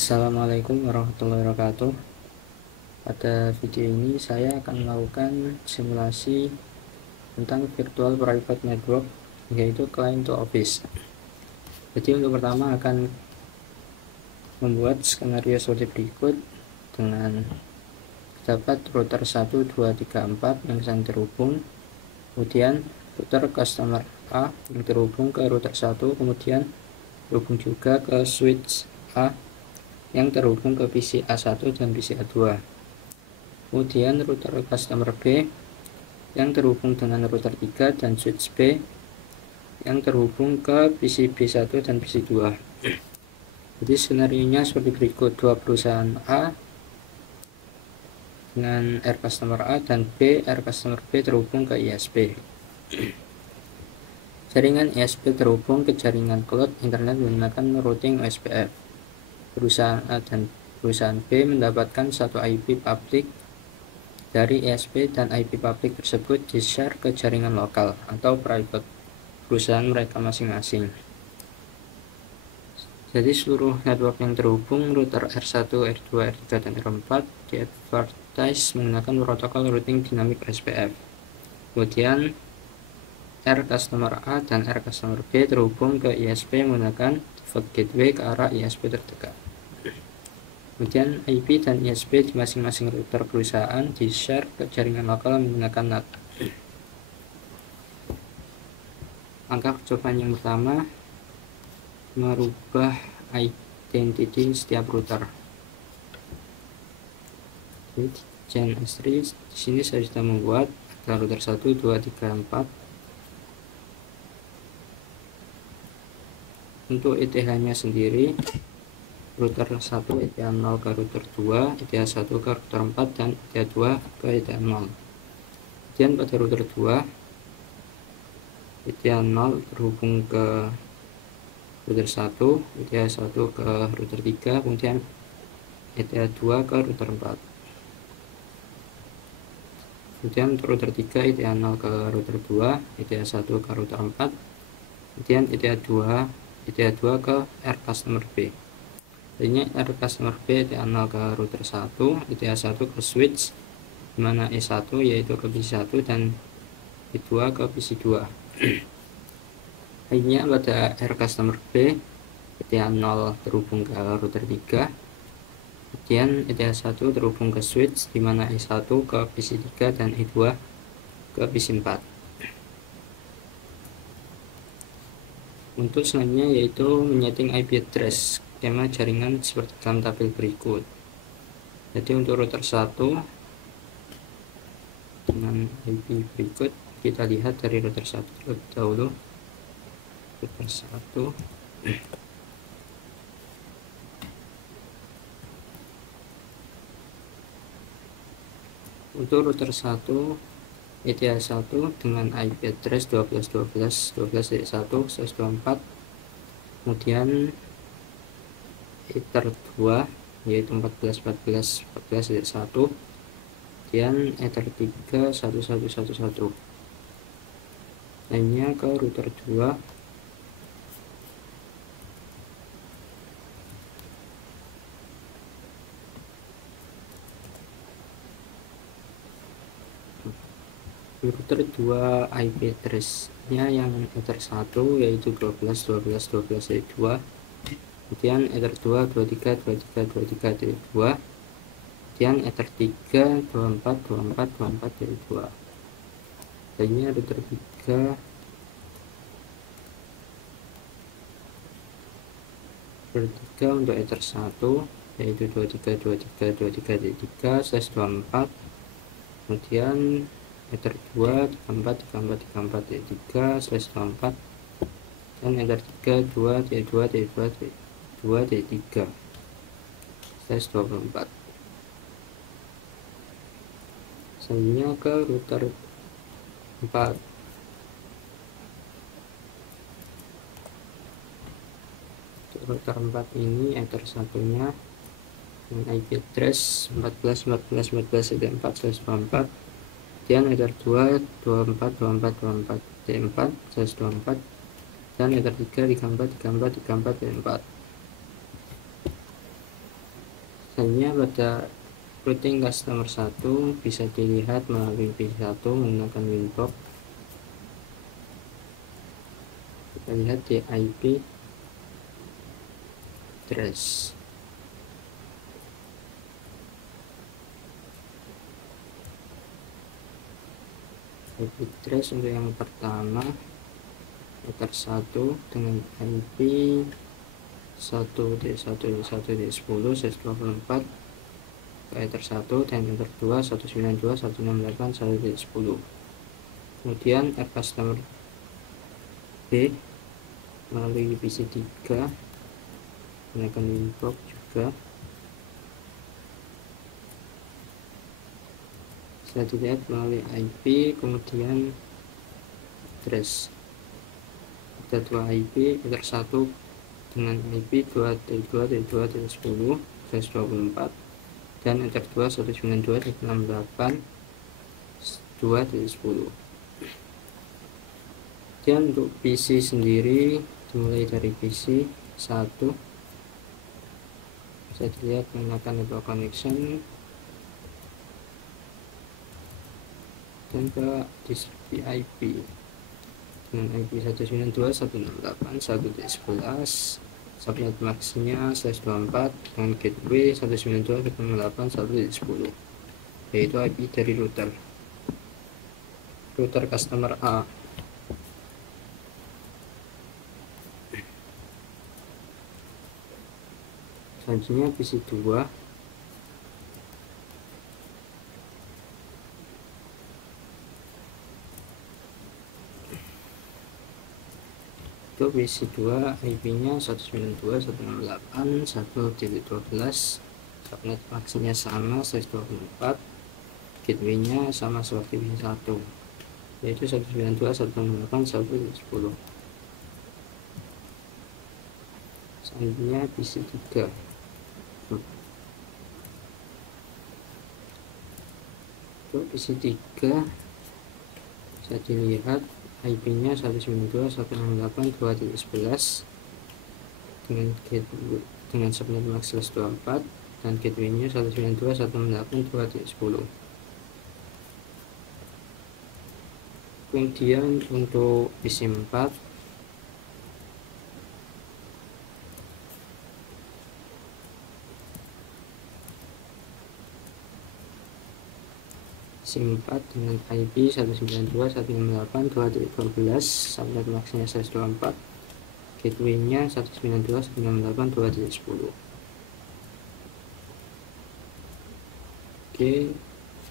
Assalamualaikum warahmatullahi wabarakatuh. Pada video ini saya akan melakukan simulasi tentang virtual private network, yaitu client to office. Jadi untuk pertama akan membuat skenario seperti berikut dengan dapat router 1, 2, 3, 4 yang sedang terhubung, kemudian router customer A yang terhubung ke router 1, kemudian terhubung juga ke switch A yang terhubung ke PC A1 dan PC A2. Kemudian router customer B yang terhubung dengan router 3 dan switch B yang terhubung ke PC B1 dan PC 2. Jadi skenarionya seperti berikut: dua perusahaan A dengan R customer A dan B, R customer B terhubung ke ISP. Jaringan ISP terhubung ke jaringan cloud internet menggunakan routing OSPF. Perusahaan A dan perusahaan B mendapatkan satu IP publik dari ISP dan IP publik tersebut di-share ke jaringan lokal atau private perusahaan mereka masing-masing. Jadi seluruh network yang terhubung router R1, R2, R3, dan R4 di-advertise menggunakan protokol routing dynamic OSPF. Kemudian R customer A dan R customer B terhubung ke ISP menggunakan default gateway ke arah ISP terdekat. Kemudian IP dan ISP di masing-masing router perusahaan di-share ke jaringan lokal menggunakan NAT. Langkah percobaan yang pertama, merubah identity setiap router. Jadi Gen S3 di sini saya sudah membuat ada router 1, 2, 3, 4. Untuk ETH-nya sendiri, router 1 ETH0 ke router 2, ETH1 ke router 4, dan ETH2 ke ETH0. Kemudian pada router 2, ETH0 terhubung ke router 1, ETH1 ke router 3, kemudian ETH2 ke router 4. Kemudian untuk router 3, ETH0 ke router 2, ETH1 ke router 4, kemudian ETH2 ke R customer B. Artinya R customer B ETH0 ke router 1, ETH1 ke switch, dimana E1 yaitu ke PC1 dan E2 ke PC2. Lainnya pada R customer B ETH0 terhubung ke router 3, kemudian ETH1 terhubung ke switch, dimana E1 ke PC3 dan E2 ke PC4. Untuk selanjutnya yaitu menyeting IP address skema jaringan seperti dalam tabel berikut. Jadi untuk router 1 dengan IP berikut, kita lihat dari router 1 terlebih dahulu. Router 1 untuk router 1 ETH1 dengan IP address 12.12.12.1 124, kemudian Ether 2 yaitu 14.14.14.1, kemudian Ether 3 1111. Lainnya ke router 2 router 2 IP address-nya yang Ether 1 yaitu 12.12.12.2, kemudian Ether 2 23.23.23.2, kemudian Ether 3 24.24.24.2. Lainnya router 3 untuk Ether 1 yaitu 23.23.23.3/24, kemudian Ether 2 34.34.34.3/24, dan Ether 3 2.2.2.2.3/24. Selanjutnya ke router 4. Untuk router 4 ini Ether 1-nya dengan IP address 14.14.14.4/24, kemudian Ether 2 24.24.24.4/24, dan Ether 3 34.34.34.4. Hanya pada routing customer 1 bisa dilihat melalui P1 menggunakan Winbox. Kita lihat di IP address. IP address untuk yang pertama router 1 dengan IP 1.1.1.10/24, router 1, dan router 2 192.168.1.10. Kemudian add customer B melalui PC 3 menggunakan Winbox juga. Bisa dilihat melalui IP, kemudian address. Ada dua IP, router 1 dengan IP 2.2.2.10/24 dan router 2 192.168.2.10. Dan untuk PC sendiri dimulai dari PC 1, bisa dilihat menggunakan network connection dan ke IP dengan IP 192.168.1.11, subnet maxnya /24 dengan gateway 192.168.1.10, yaitu IP dari router customer A. Selanjutnya PC 2. Itu PC 2 IP-nya 192.168.1.12, subnet maxnya sama /24, gateway-nya sama seperti PC 1, yaitu 192.168.1.10. Selanjutnya PC 3. Untuk PC 3 bisa dilihat IP-nya 192.168.2.11 dengan subnet max /24 dan gateway-nya 192.168.2.10. Kemudian untuk PC 4 dengan IP 192.168.2.12, subnet maxnya /24, gateway-nya 192.168.2.10. Oke,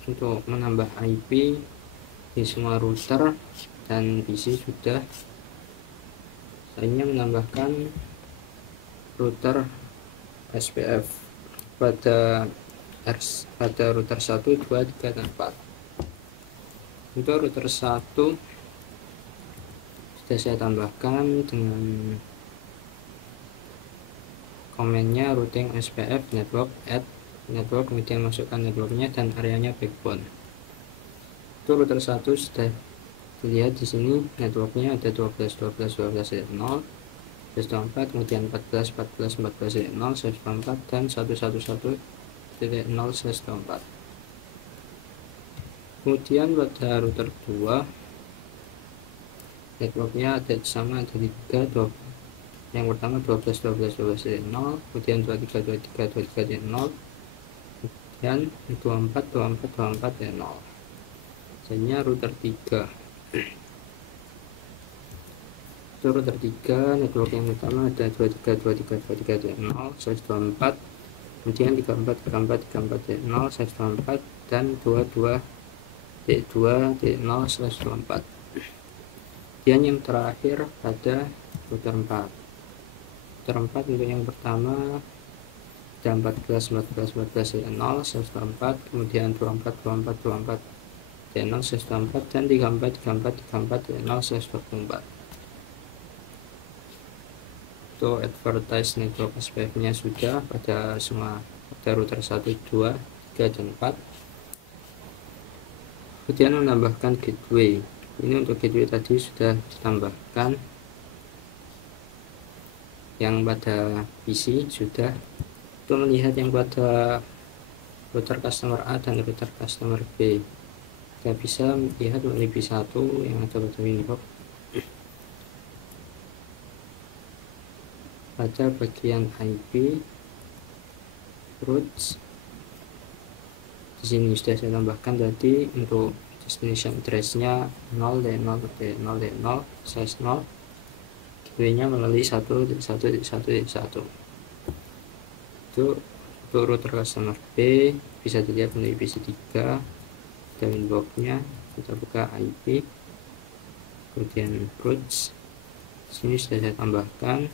untuk menambah IP di semua router dan PC sudah. Saya menambahkan router SPF pada router 1, 2, 3, dan 4. Untuk router 1 sudah saya tambahkan dengan komennya routing SPF network add network, kemudian masukkan networknya dan areanya backbone. Untuk router 1 sudah dilihat di sini networknya ada 12.12.12.0, /24, kemudian 14.14.14.0, /24, dan 111.0/24. Kemudian pada router 2 networknya ada sama, ada 3, yang pertama 12.12.12.0, kemudian 23.23.23.0, dan 24.24.24.0. Jadinya router 3. Untuk router 3 network yang pertama ada 23.23.23.0, /24, kemudian 34.34.34.0, /24, dan 22.2.0/24. Dan yang terakhir pada router 4. Router 4 untuk yang pertama ada 14.14.14.0, /24, kemudian 24.24.24.0, /24, dan 34.34.34.0/24. Untuk advertise network SPF-nya sudah pada semua router 1, 2, 3, dan 4. Kemudian menambahkan gateway. Ini untuk gateway tadi sudah ditambahkan, yang pada PC sudah Untuk melihat yang pada router customer A dan router customer B, kita bisa lihat melalui B1 yang ada pada Winbox. Pada bagian IP routes, di sini sudah saya tambahkan tadi untuk destination address-nya 0 D0 D0 D0 size 0, gateway-nya melalui 1.1.1.1. Itu untuk router customer B bisa dilihat melalui PC3 dan Winbox-nya. Kita buka IP, kemudian routes. Sini sudah saya tambahkan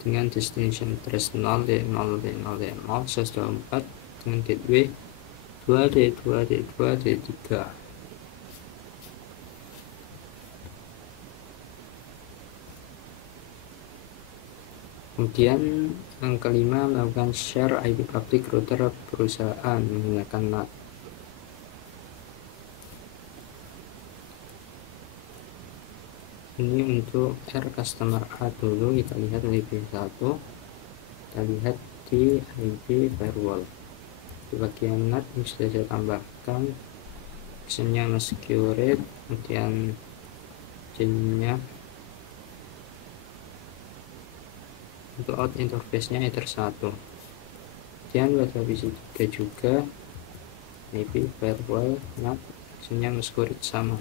dengan destination address 0 D0 D0 D0 size 24 dengan gateway 2D2 D2 D3. Kemudian yang kelima, melakukan share IP public router perusahaan menggunakan NAT. Ini untuk R customer A dulu, kita lihat dari B1, kita lihat di IP firewall. Di bagian NAT ini sudah saya tambahkan actionnya security, kemudian chainnya. Untuk out interface-nya Ether 1. Kemudian pada PC3 juga IP firewall NAT actionnya security sama.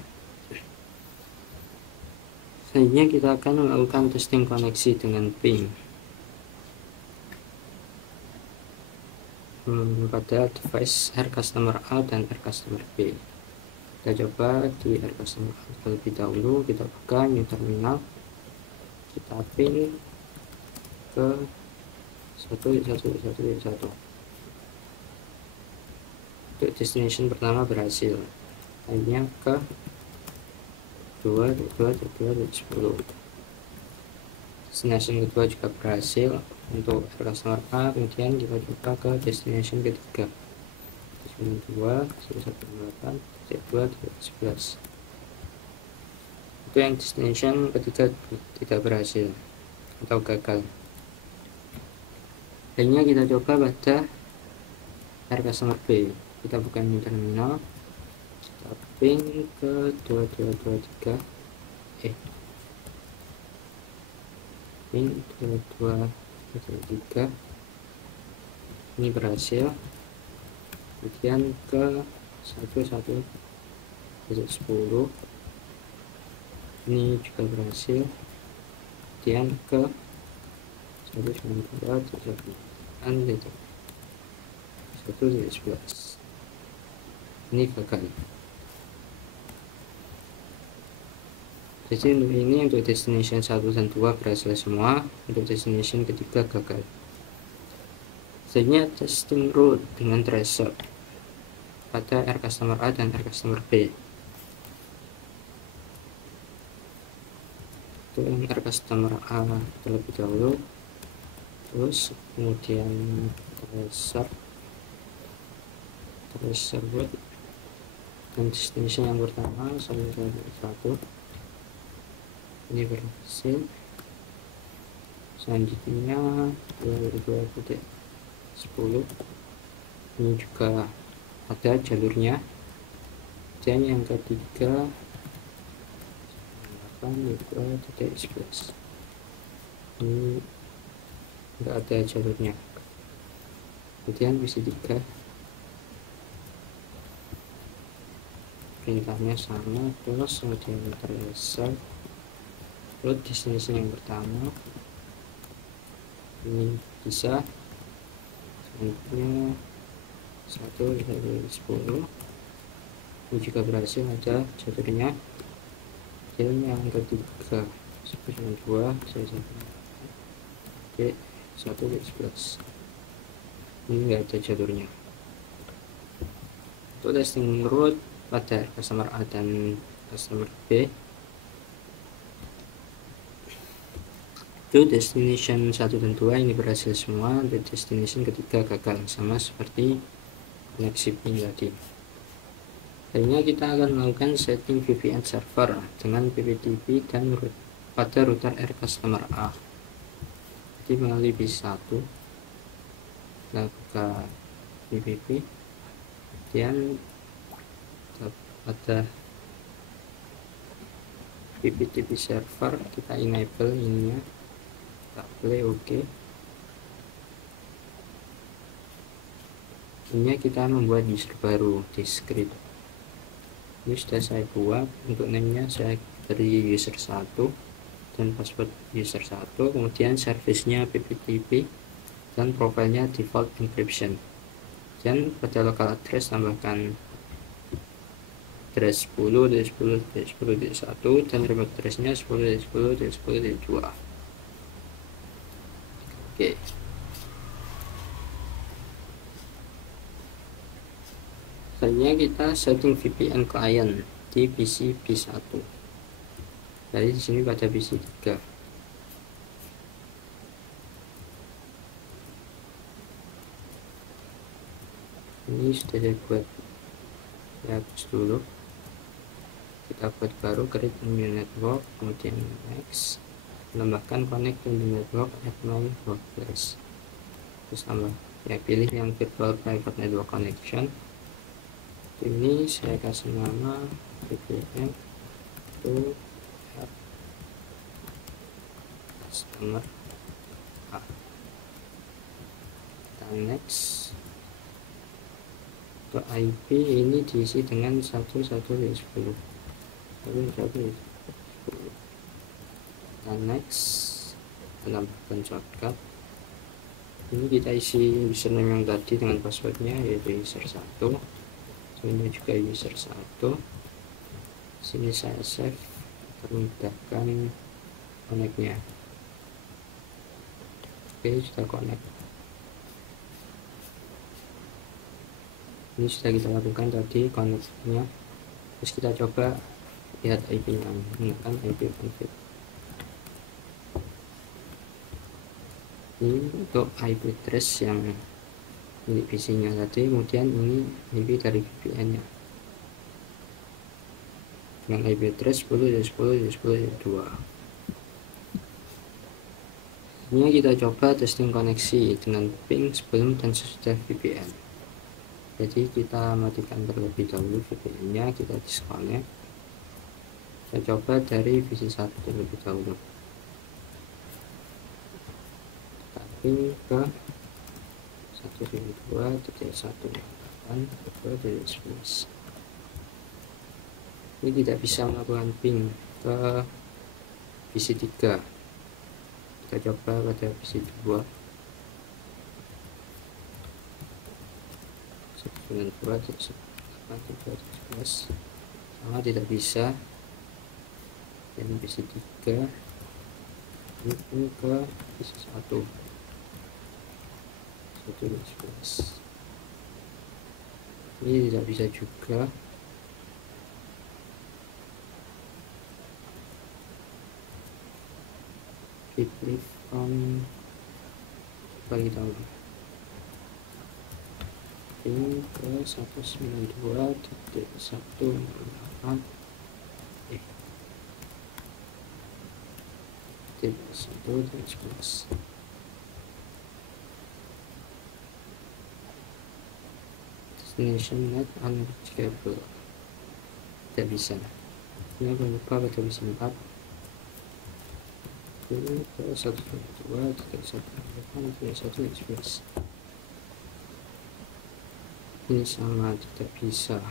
Selanjutnya kita akan melakukan testing koneksi dengan ping pada device R customer A dan R customer B. Kita coba di R customer A terlebih dahulu. Kita buka new terminal, kita ping ke 1.1.1.1. Untuk destination pertama berhasil, lainnya ke 2.2.2.10. Destination kedua juga berhasil untuk customer A. Kemudian kita coba ke destination ketiga, 92.118.2.11. Itu yang destination ketiga tidak berhasil atau gagal. Lainnya kita coba pada R customer B. Kita buka new terminal, kita ping ke 2223 ping 2223, ini berhasil. Kemudian ke 11.10, ini juga berhasil. Kemudian ke 1.9.1.11, ini gagal. Jadi ini untuk destination 1 dan 2 berhasil semua, untuk destination ketiga gagal. Selanjutnya testing route dengan tracer pada R customer A dan R customer B. Itu yang R customer A terlebih dahulu, terus kemudian tracer route dan destination yang pertama 1.1.1, ini berhasil. Selanjutnya 2.2.10, ini juga ada jalurnya. Dan yang ketiga 8.2.11, ini enggak ada jalurnya. Kemudian bisa 3 perintahnya sama, terus kemudian tracer route destination yang pertama ini bisa. Selanjutnya 1.10, ini juga berhasil, ada jalurnya. Dan yang ketiga 1.2 Oke, 1.11, ini enggak ada jalurnya. Untuk testing route pada customer A dan customer B, itu destination 1 dan 2 ini berhasil semua, dan destination ketiga gagal, sama seperti koneksi ping tadi. Lainnya kita akan melakukan setting VPN server dengan PPTP dan pada router R customer A. Jadi melalui B1 kita buka PPP, kemudian ada PPTP server, kita enable ininya, kita play OK. Ini kita membuat user baru di script. Ini sudah saya buat. Untuk namenya saya beri user 1 dan password user 1, kemudian servicenya PPTP dan profilnya default encryption. Dan pada local address tambahkan address 10 dari 10 dari 10 dari 1 dan remote addressnya 10 dari 10 dari 10 dari 2. Oke. Selanjutnya kita setting VPN client di PC B1. Jadi di sini pada PC 3. Ini sudah saya buat, saya hapus dulu. Kita buat baru, create new network, kemudian next, menambahkan connect to the network at my workplace. Terus tambah, ya pilih yang virtual private network connection. Ini saya kasih nama VPN to customer A. Dan next, untuk IP ini diisi dengan 1/10. Dan next, tambahkan shortcut. Ini kita isi username yang tadi dengan passwordnya, yaitu user 1. Ini juga user 1. Sini saya save, memudahkan connect-nya. Oke, sudah connect. Ini sudah kita lakukan tadi connect-nya. Terus kita coba lihat IP-nya, menggunakan IP config. Ini untuk IP address yang milik PC-nya tadi, kemudian ini IP dari VPN-nya dengan IP address 10 dari 10 dari 10 dari 2. Ini kita coba testing koneksi dengan ping sebelum dan sesudah VPN. Jadi kita matikan terlebih dahulu VPN-nya, kita disconnect. Saya coba dari PC 1 terlebih dahulu, tapi ke 1.2.1.8.2.11. Ini tidak bisa melakukan ping ke PC 3. Kita coba pada PC 2. 1.2.1.8.2.11 sama tidak bisa. Dan PC 3 ini ke PC 1. 1.11. Ini tidak bisa juga. Retrieve from bagi tahu ini ke 192.168 1.11. Destination net unreachable, tidak bisa. Ini aku lupa pada bisa 4. Ini ke 1.2.1.8.1.11. Ini sama tidak bisa.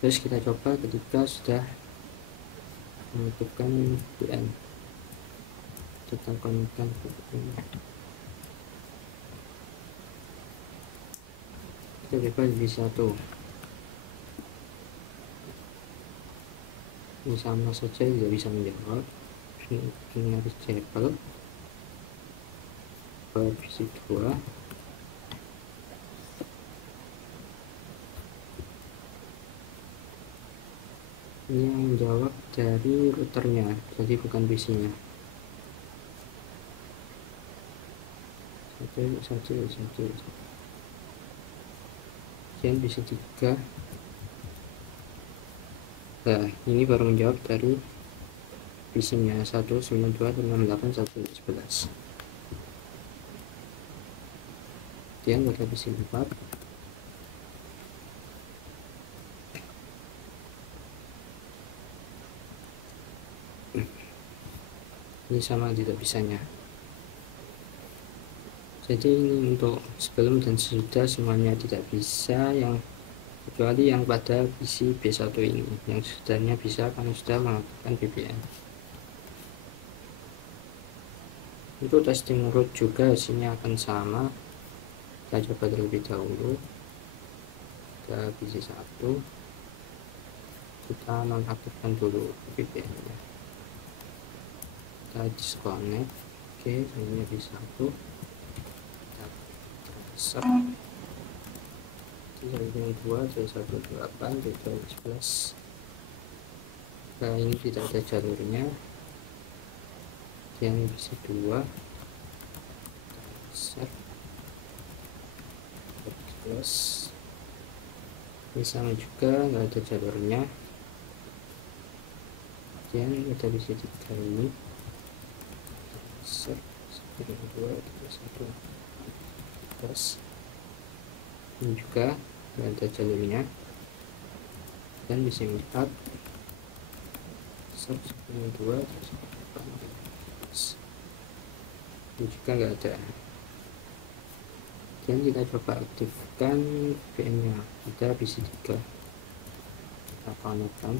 Terus kita coba ketika sudah menutupkan VPN, kita konekkan VPN. Kita coba di 1. Ini sama saja tidak bisa menjawab. Ini harus cable ke PC 2. Ini yang menjawab dari routernya, jadi bukan PC-nya. Satu. Kemudian PC 3. Nah, ini baru menjawab dari PC-nya 192.168.1.11. kemudian pada PC 4 ini sama tidak bisanya. Jadi ini untuk sebelum dan sesudah semuanya tidak bisa, yang kecuali yang pada PC B1 ini, yang sesudahnya bisa karena sudah mengaktifkan VPN. Untuk testing root juga hasilnya akan sama. Kita coba terlebih dahulu ke PC 1, kita nonaktifkan dulu VPN nya, kita disconnect. Oke, ini PC 1 besar 3.2 128 11. Nah, ini tidak ada jalurnya. Yang PC 2 besar 11, ini sama juga nggak ada jalurnya. Kemudian kita PC 3 ini besar 1.2 1 ini juga nggak ada jalurnya. Dan bisa 4 1.2 ini juga nggak ada. Dan kita coba aktifkan VPN nya, kita PC 3 kita konekkan,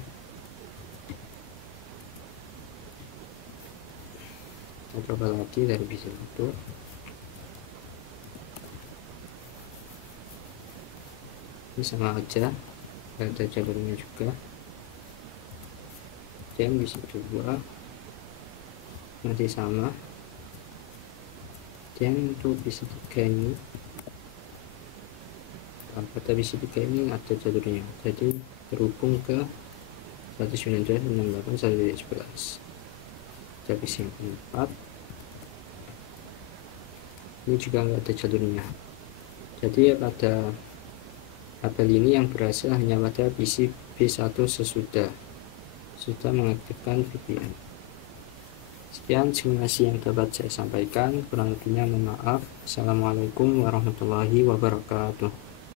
kita coba lagi dari PC 1. Ini sama aja, nggak ada jalurnya juga. Dan PC 2 masih sama. Dan untuk PC 3 ini, pada PC 3 ini ada jalurnya, jadi terhubung ke 192.168.1.11. Kita PC 4, ini juga nggak ada jalurnya. Jadi pada kabel ini yang berhasil hanya pada PC B1 sudah mengaktifkan VPN. Sekian simulasi yang dapat saya sampaikan, kurang lebihnya mohon maaf. Assalamualaikum warahmatullahi wabarakatuh.